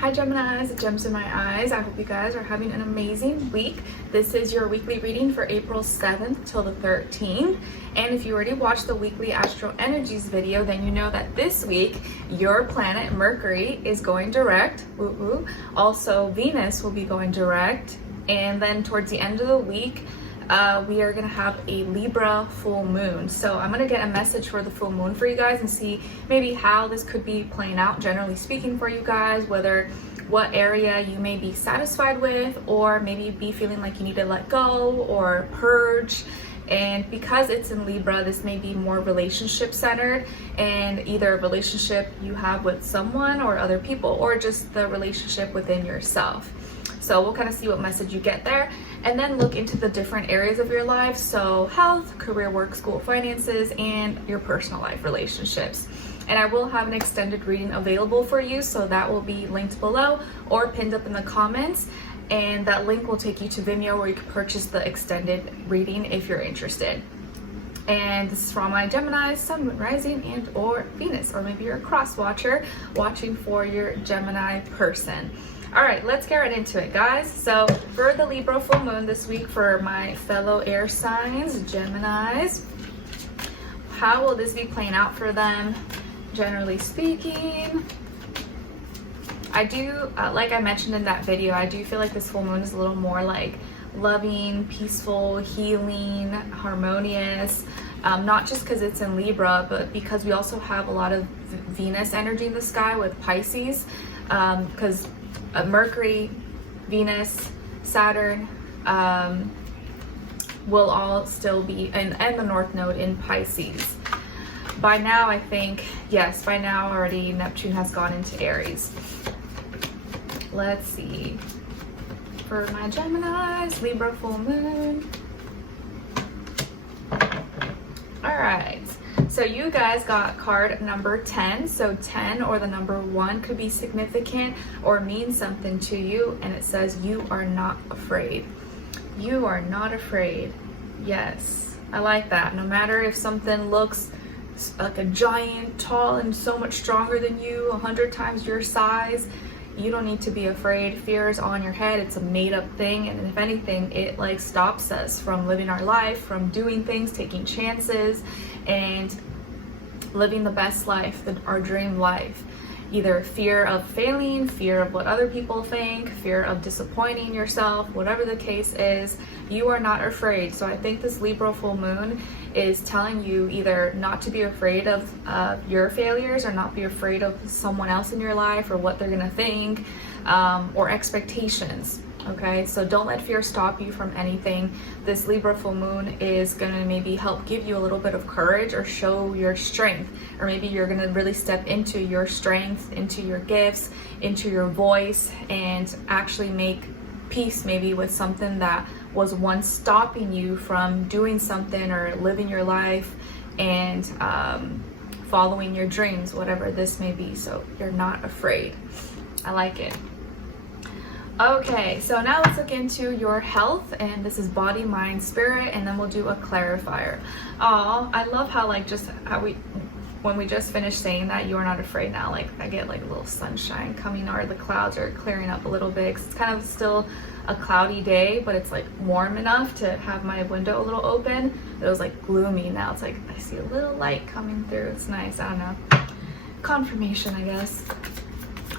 Hi Geminis, gems in my eyes. I hope you guys are having an amazing week. This is your weekly reading for April 7th till the 13th. And if you already watched the weekly astro energies video, then you know that this week your planet Mercury is going direct. Woo-woo. Also Venus will be going direct. And then towards the end of the week, we are going to have a Libra full moon. So I'm going to get a message for the full moon for you guys and see maybe how this could be playing out, generally speaking, for you guys, whether what area you may be satisfied with, or maybe be feeling like you need to let go or purge. And because it's in Libra, this may be more relationship centered, and either a relationship you have with someone or other people, or just the relationship within yourself. So we'll kind of see what message you get there, and then look into the different areas of your life. So health, career, work, school, finances, and your personal life relationships. And I will have an extended reading available for you, so that will be linked below or pinned up in the comments. And that link will take you to Vimeo, where you can purchase the extended reading if you're interested. And this is for all my Gemini, Sun, Moon, Rising, and or Venus, or maybe you're a cross watcher watching for your Gemini person. All right, let's get right into it, guys. So for the Libra full moon this week, for my fellow air signs, Geminis, how will this be playing out for them, generally speaking? I do, like I mentioned in that video, I do feel like this full moon is a little more like loving, peaceful, healing, harmonious. Not just because it's in Libra, but because we also have a lot of Venus energy in the sky with Pisces, because Mercury, Venus, Saturn will all still be, and the North Node in Pisces. By now, I think, yes, by now already Neptune has gone into Aries. Let's see. For my Geminis, Libra full moon. All right. So you guys got card number 10. So 10 or the number 1 could be significant or mean something to you. And it says you are not afraid. You are not afraid. Yes, I like that. No matter if something looks like a giant, tall, and so much stronger than you, 100 times your size, you don't need to be afraid. Fear is on your head. It's a made-up thing, and if anything, it like stops us from living our life, from doing things, taking chances, and living the best life, our dream life. Either fear of failing, fear of what other people think, fear of disappointing yourself, whatever the case is, you are not afraid. So I think this Libra full moon is telling you either not to be afraid of your failures, or not be afraid of someone else in your life or what they're gonna think, or expectations. Okay, so don't let fear stop you from anything. This Libra full moon is gonna maybe help give you a little bit of courage, or show your strength, or maybe you're gonna really step into your strength, into your gifts, into your voice, and actually make peace maybe with something that was once stopping you from doing something or living your life and following your dreams, whatever this may be. So you're not afraid. I like it. Okay, so now let's look into your health, and this is body, mind, spirit, and then we'll do a clarifier. Oh, I love how like just how when we just finished saying that you are not afraid, now like I get like a little sunshine coming, or the clouds are clearing up a little bit, 'cause it's kind of still a cloudy day, but it's like warm enough to have my window a little open. It was like gloomy. Now it's like I see a little light coming through. It's nice. I don't know, confirmation, I guess.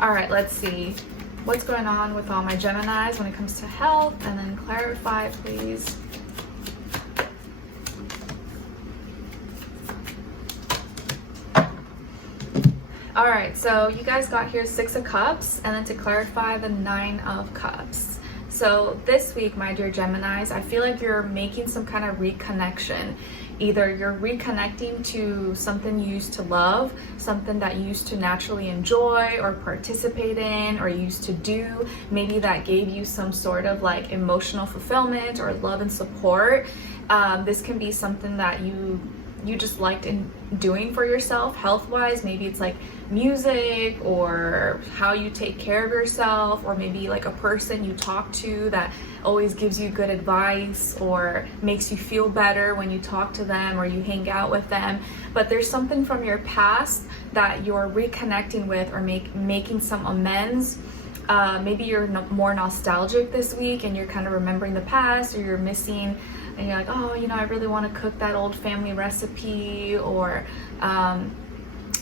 All right, let's see what's going on with all my Geminis when it comes to health, and then clarify, please. All right, so you guys got here 6 of Cups, and then to clarify, the 9 of Cups. So this week, my dear Geminis, I feel like you're making some kind of reconnection. Either you're reconnecting to something you used to love, something that you used to naturally enjoy or participate in or used to do, maybe that gave you some sort of like emotional fulfillment or love and support. This can be something that you just liked in doing for yourself health-wise. Maybe it's like music, or how you take care of yourself, or maybe like a person you talk to that always gives you good advice or makes you feel better when you talk to them or you hang out with them. But there's something from your past that you're reconnecting with, or making some amends Maybe you're more nostalgic this week and you're kind of remembering the past, or you're missing, and you're like, oh, I really want to cook that old family recipe, or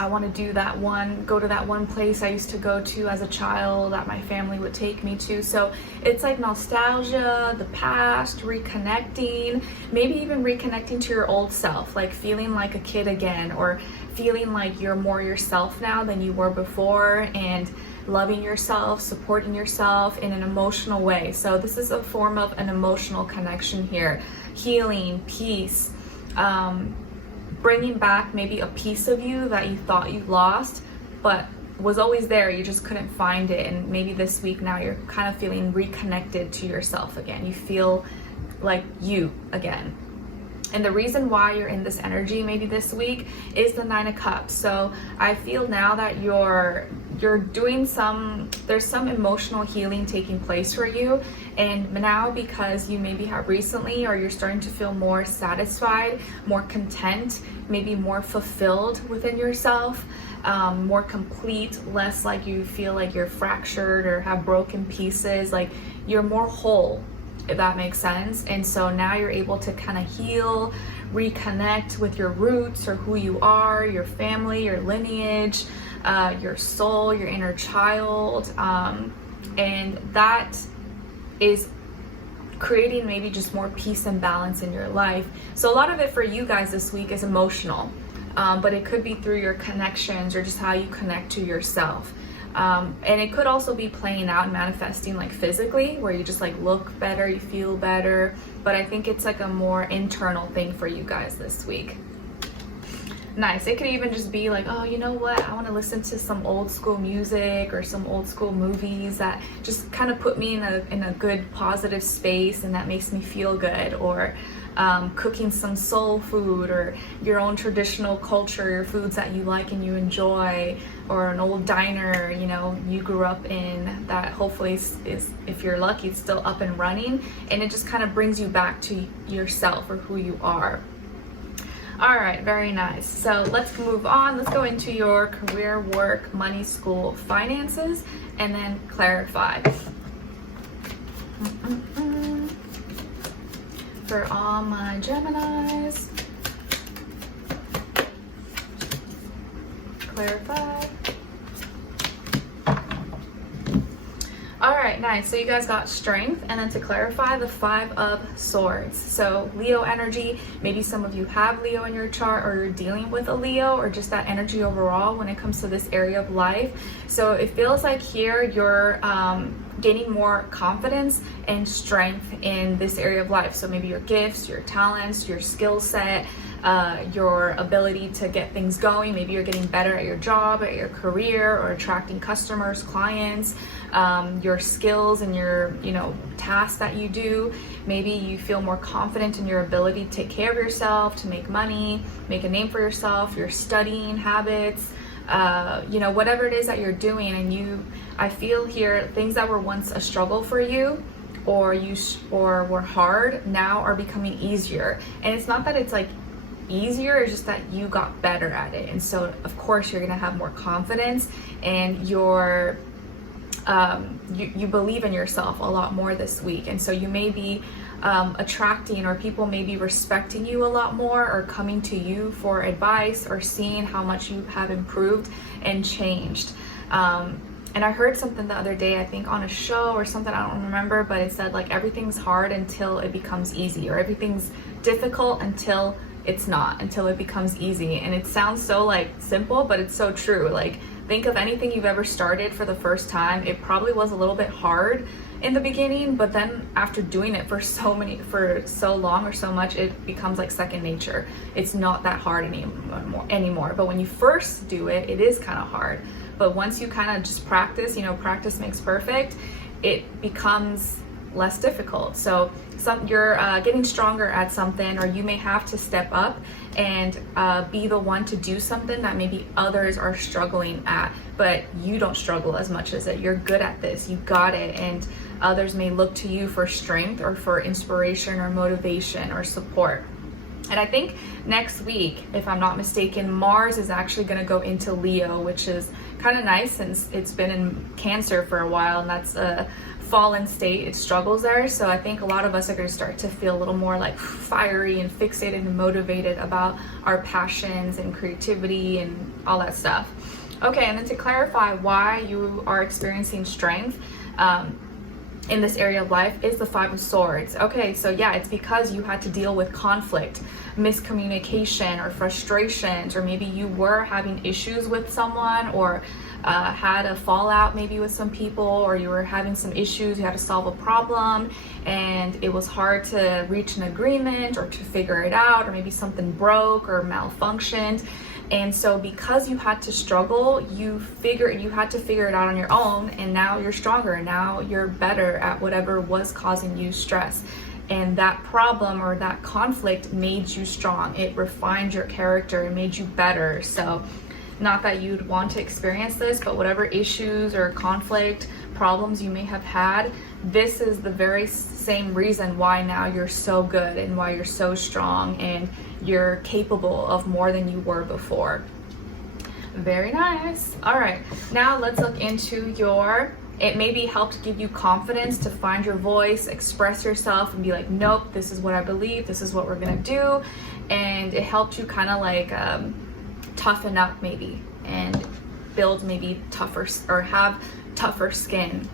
I want to go to that one place I used to go to as a child that my family would take me to. So it's like nostalgia, the past, reconnecting, maybe even reconnecting to your old self, like feeling like a kid again, or feeling like you're more yourself now than you were before, and loving yourself, supporting yourself in an emotional way. So this is a form of an emotional connection here. Healing, peace, bringing back maybe a piece of you that you thought you lost, but was always there, you just couldn't find it. And maybe this week now you're kind of feeling reconnected to yourself again. You feel like you again. And the reason why you're in this energy maybe this week is the 9 of Cups. So I feel now that you're doing there's some emotional healing taking place for you. And now, because you maybe have recently, or you're starting to feel more satisfied, more content, maybe more fulfilled within yourself, more complete, less like you feel like you're fractured or have broken pieces, like you're more whole, if that makes sense. And so now you're able to kind of heal, reconnect with your roots, or who you are, your family, your lineage, your soul, your inner child, and that is creating maybe just more peace and balance in your life. So a lot of it for you guys this week is emotional, but it could be through your connections or just how you connect to yourself. And it could also be playing out and manifesting like physically, where you just like look better, you feel better. But I think it's like a more internal thing for you guys this week. Nice. It could even just be like, oh, you know what? I want to listen to some old school music or some old school movies that just kind of put me in a good positive space, and that makes me feel good. Or cooking some soul food, or your own traditional culture, your foods that you like and you enjoy, or an old diner you grew up in that hopefully is, if you're lucky, it's still up and running, and it just kind of brings you back to yourself or who you are. All right, very nice. So let's move on. Let's go into your career, work, money, school, finances, and then clarify. For all my Geminis, clarify. All right, nice. So you guys got strength, and then to clarify, the 5 of Swords. So Leo energy, maybe some of you have Leo in your chart, or you're dealing with a Leo, or just that energy overall when it comes to this area of life. So it feels like here you're gaining more confidence and strength in this area of life. So maybe your gifts, your talents, your skill set, your ability to get things going. Maybe you're getting better at your job, at your career, or attracting customers, clients, your skills and your tasks that you do. Maybe you feel more confident in your ability to take care of yourself, to make money, make a name for yourself, your studying habits, whatever it is that you're doing. And I feel here, things that were once a struggle for you, or were hard, now are becoming easier. And it's not that it's like easier, it's just that you got better at it. And so of course you're gonna have more confidence, and you believe in yourself a lot more this week. And so you may be attracting, or people may be respecting you a lot more, or coming to you for advice, or seeing how much you have improved and changed. And I heard something the other day, I think on a show or something, I don't remember, but it said like everything's hard until it becomes easy, or everything's difficult until it's not, until it becomes easy. And it sounds so like simple, but it's so true. Like, think of anything you've ever started for the first time. It probably was a little bit hard in the beginning, but then after doing it for so long or so much, it becomes like second nature. It's not that hard anymore. But when you first do it, it is kind of hard. But once you kind of just practice, practice makes perfect, it becomes less difficult. So you're getting stronger at something, or you may have to step up and be the one to do something that maybe others are struggling at, but you don't struggle as much as it. You're good at this, you got it, and others may look to you for strength, or for inspiration, or motivation, or support. And I think next week, if I'm not mistaken, Mars is actually going to go into Leo, which is kind of nice since it's been in Cancer for a while, and that's a fallen state. It struggles there. So I think a lot of us are going to start to feel a little more like fiery and fixated and motivated about our passions and creativity and all that stuff. Okay, and then to clarify why you are experiencing strength in this area of life is the Five of Swords. Okay, so yeah, it's because you had to deal with conflict, miscommunication, or frustrations, or maybe you were having issues with someone, or had a fallout maybe with some people, or you were having some issues, you had to solve a problem and it was hard to reach an agreement or to figure it out, or maybe something broke or malfunctioned. And so because you had to struggle, you had to figure it out on your own, and now you're stronger. Now you're better at whatever was causing you stress. And that problem or that conflict made you strong. It refined your character, it made you better. So not that you'd want to experience this, but whatever issues or conflict, problems you may have had, this is the very same reason why now you're so good and why you're so strong and you're capable of more than you were before. Very nice. All right, now let's look into it maybe helped give you confidence to find your voice, express yourself, and be like, nope, this is what I believe, this is what we're gonna do. And it helped you kind of like toughen up maybe, and build maybe tougher, or have tougher skin.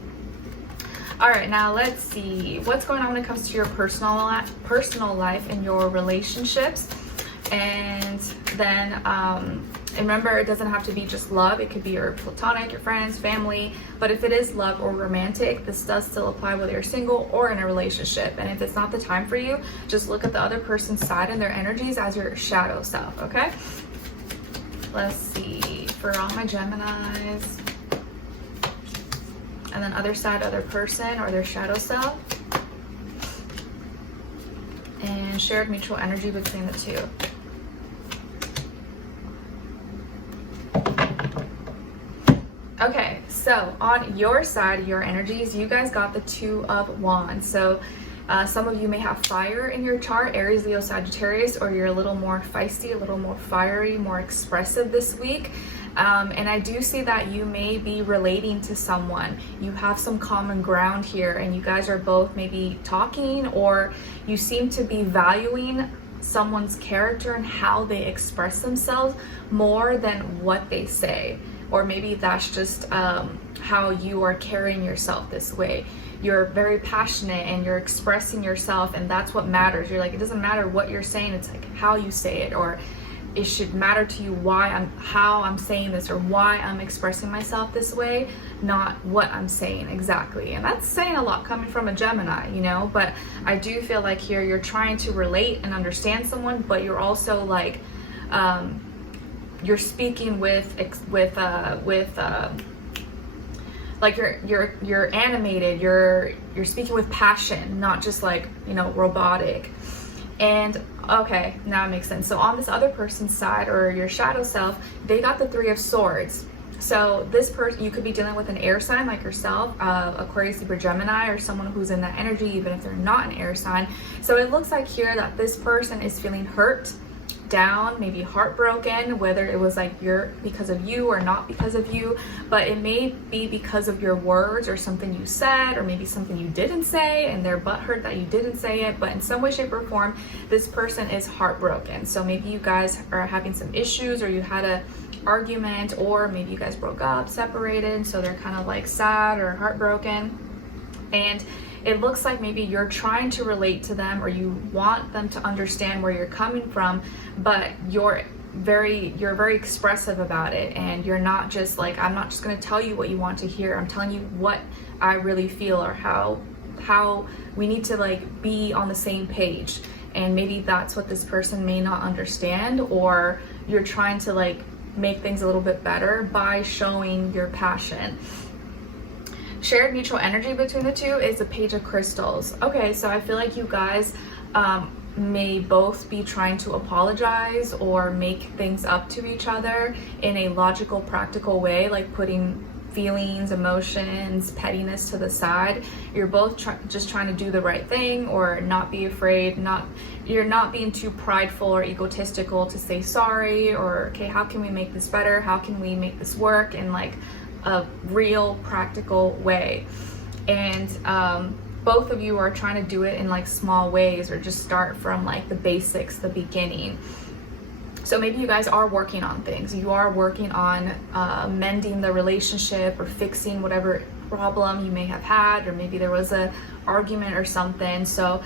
All right, now let's see what's going on when it comes to your personal life and your relationships. And then remember, it doesn't have to be just love. It could be your platonic, your friends, family. But if it is love or romantic, this does still apply whether you're single or in a relationship. And if it's not the time for you, just look at the other person's side and their energies as your shadow self, okay? Let's see, for all my Geminis. And then other side, other person, or their shadow self. And shared mutual energy between the two. Okay, so on your side, your energies, you guys got the Two of Wands. So some of you may have fire in your chart, Aries, Leo, Sagittarius, or you're a little more feisty, a little more fiery, more expressive this week. And I do see that you may be relating to someone. You have some common ground here, and you guys are both maybe talking, or you seem to be valuing someone's character and how they express themselves more than what they say. Or maybe that's just how you are carrying yourself this way. You're very passionate and you're expressing yourself, and that's what matters. You're like, it doesn't matter what you're saying, it's like how you say it, or it should matter to you how I'm saying this, or why I'm expressing myself this way, not what I'm saying exactly. And that's saying a lot coming from a Gemini, you know. But I do feel like here you're trying to relate and understand someone, but you're also like you're speaking with like you're animated, you're speaking with passion, not just like, you know, robotic. And okay, now it makes sense. So on this other person's side, or your shadow self, they got the Three of Swords. So this person, you could be dealing with an air sign like yourself, Aquarius, Libra, Gemini, or someone who's in that energy, even if they're not an air sign. So it looks like here that this person is feeling hurt, down, maybe heartbroken, whether it was like because of you or not because of you, but it may be because of your words or something you said, or maybe something you didn't say and they're butthurt that you didn't say it. But in some way, shape, or form, this person is heartbroken. So maybe you guys are having some issues, or you had a argument, or maybe you guys broke up, separated, so they're kind of like sad or heartbroken. And it looks like maybe you're trying to relate to them, or you want them to understand where you're coming from, but you're very expressive about it, and you're not just like, I'm not just going to tell you what you want to hear, I'm telling you what I really feel, or how we need to like be on the same page. And maybe that's what this person may not understand, or you're trying to like make things a little bit better by showing your passion. Shared mutual energy between the two is a Page of Crystals. Okay, so I feel like you guys may both be trying to apologize or make things up to each other in a logical, practical way, like putting feelings, emotions, pettiness to the side. You're both just trying to do the right thing, or not be afraid, you're not being too prideful or egotistical to say sorry, or okay, how can we make this better? How can we make this work in like a real practical way? And both of you are trying to do it in like small ways, or just start from like the basics, the beginning. So maybe you guys are working on things. You are working on mending the relationship, or fixing whatever problem you may have had, or maybe there was a argument or something. So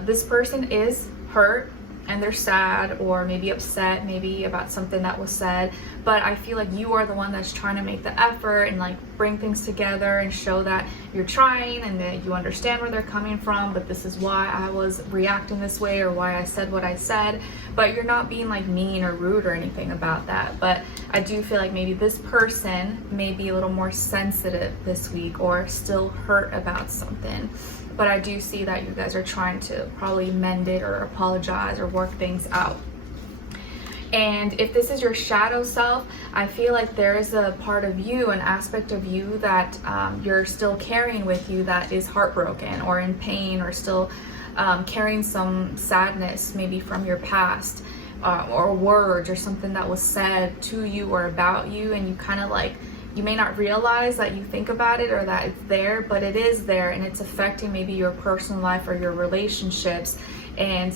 this person is hurt, and they're sad, or maybe upset, maybe about something that was said. But I feel like you are the one that's trying to make the effort and like bring things together and show that you're trying and that you understand where they're coming from, but this is why I was reacting this way, or why I said what I said. But you're not being like mean or rude or anything about that. But I do feel like maybe this person may be a little more sensitive this week, or still hurt about something. But I do see that you guys are trying to probably mend it, or apologize, or work things out. And if this is your shadow self, I feel like there is a part of you, an aspect of you that you're still carrying with you, that is heartbroken or in pain, or still carrying some sadness maybe from your past, or words or something that was said to you or about you, and you kind of like, you may not realize that you think about it or that it's there, but it is there, and it's affecting maybe your personal life or your relationships. And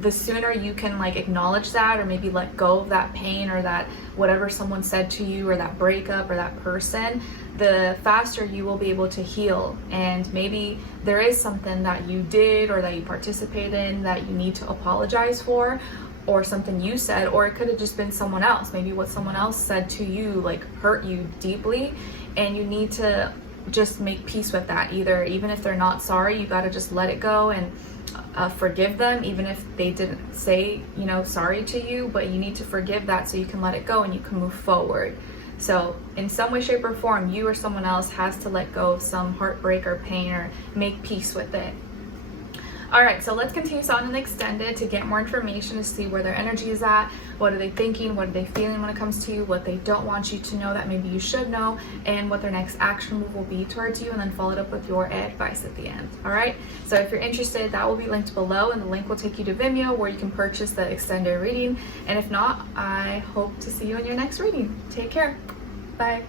the sooner you can like acknowledge that, or maybe let go of that pain, or that whatever someone said to you, or that breakup, or that person, the faster you will be able to heal. And maybe there is something that you did, or that you participated in, that you need to apologize for, or something you said, or it could have just been someone else. Maybe what someone else said to you like hurt you deeply, and you need to just make peace with that. Even if they're not sorry, you got to just let it go and forgive them, even if they didn't say, sorry to you. But you need to forgive that so you can let it go and you can move forward. So in some way, shape, or form, you or someone else has to let go of some heartbreak or pain, or make peace with it. All right, so let's continue on and extend it to get more information, to see where their energy is at. What are they thinking? What are they feeling when it comes to you? What they don't want you to know that maybe you should know, and what their next action move will be towards you, and then follow it up with your advice at the end. All right, so if you're interested, that will be linked below, and the link will take you to Vimeo, where you can purchase the extended reading. And if not, I hope to see you in your next reading. Take care. Bye.